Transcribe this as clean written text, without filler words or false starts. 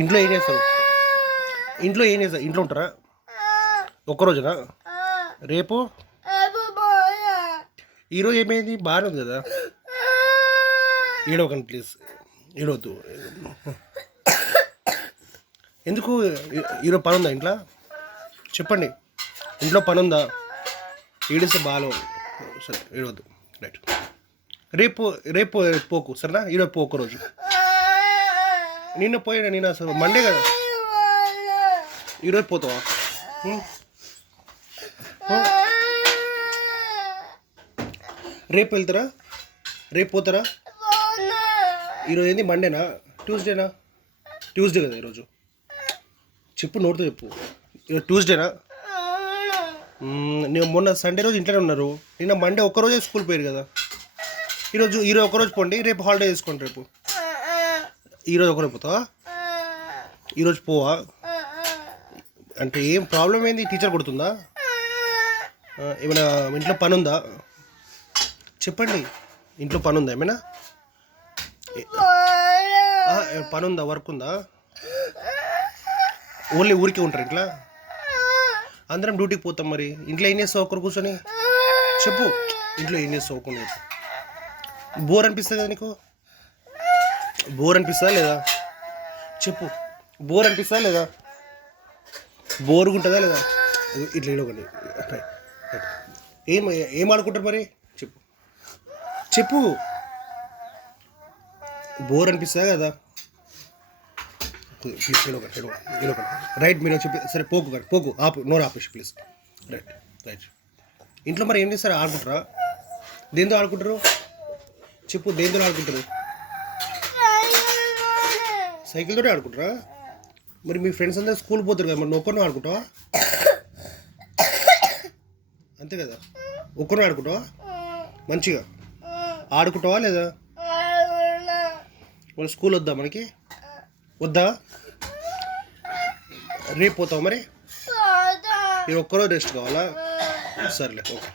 ఇంట్లో ఏం చేస్తారు? ఇంట్లో ఉంటారా ఒక్కరోజునా? రేపు ఈరోజు ఏమైంది? బాగానే ఉంది కదా. ఏడవకండి ప్లీజ్, ఏడవద్దు. ఎందుకు? ఈరోజు పని ఉందా ఇంట్లో? చెప్పండి, ఇంట్లో పని ఉందా? ఏడిస్తే బాగా సరే, ఏడవద్దు. రైట్, రేపు రేపు పోకు సరేనా? ఈరోజు పో ఒక్కరోజు. నిన్న పోయినా, నేను అసలు మండే కదా. ఈరోజు పోతావా? రేపు వెళ్తారా? రేపు పోతారా? ఈరోజు ఏంది? మండేనా? ట్యూస్డేనా? ట్యూస్డే కదా ఈరోజు. చెప్పు, నోటితో చెప్పు. ఈరోజు ట్యూస్డేనా? నేను మొన్న సండే రోజు ఇంట్లోనే ఉన్నారు. నిన్న మండే ఒక్కరోజే స్కూల్ పోయారు కదా. ఈరోజు ఒక్కరోజు పోండి, రేపు హాలిడే తీసుకోండి. రేపు ఈరోజు ఒకరోజు పోతావా? ఈరోజు పోవా? అంటే ఏం ప్రాబ్లం ఏంది? టీచర్ కొడుతుందా? ఏమైనా ఇంట్లో పని ఉందా? చెప్పండి, ఇంట్లో పని ఉందా? ఏమైనా పని ఉందా? వర్క్ ఉందా? ఓన్లీ ఊరికే ఉంటారు ఇంట్లో? అందరం డ్యూటీకి పోతాం. మరి ఇంట్లో ఏం చేస్తావు ఒకరు కూర్చొని? చెప్పు, ఇంట్లో ఏం చేస్తావు ఒకరు? బోర్ అనిపిస్తుంది కదా నీకు? బోర్ అనిపిస్తుందా లేదా? చెప్పు, బోర్ అనిపిస్తుందా లేదా? బోర్గా ఉంటుందా లేదా? ఇట్లా ఇవ్వకండి. ఏం ఆడుకుంటారు మరి? చెప్పు చెప్పు, బోర్ అనిపిస్తుందా కదా? ప్లీజ్ ఇవ్వకండి. రైట్, మీరు చెప్పి సరే పోకు ఆపు, నోరు ఆపేసి ప్లీజ్. రైట్. ఇంట్లో మరి ఏం చేస్తారు? ఆడుకుంటారా? దేంతో ఆడుకుంటారు? చెప్పు, దేంతో ఆడుకుంటారు? సైకిల్తోనే ఆడుకుంటారా? మరి మీ ఫ్రెండ్స్ అందరూ స్కూల్ పోతారు కదా, మరి నువ్వు ఒక్కరిని ఆడుకుంటావా? అంతే కదా, ఒక్కరిని ఆడుకుంటావా? మంచిగా ఆడుకుంటావా లేదా? మరి స్కూల్ వద్దా మనకి? వద్దా? రేపు పోతావా మరి? మీరు ఒక్కరోజు రెస్ట్ కావాలా? సర్లే, ఓకే.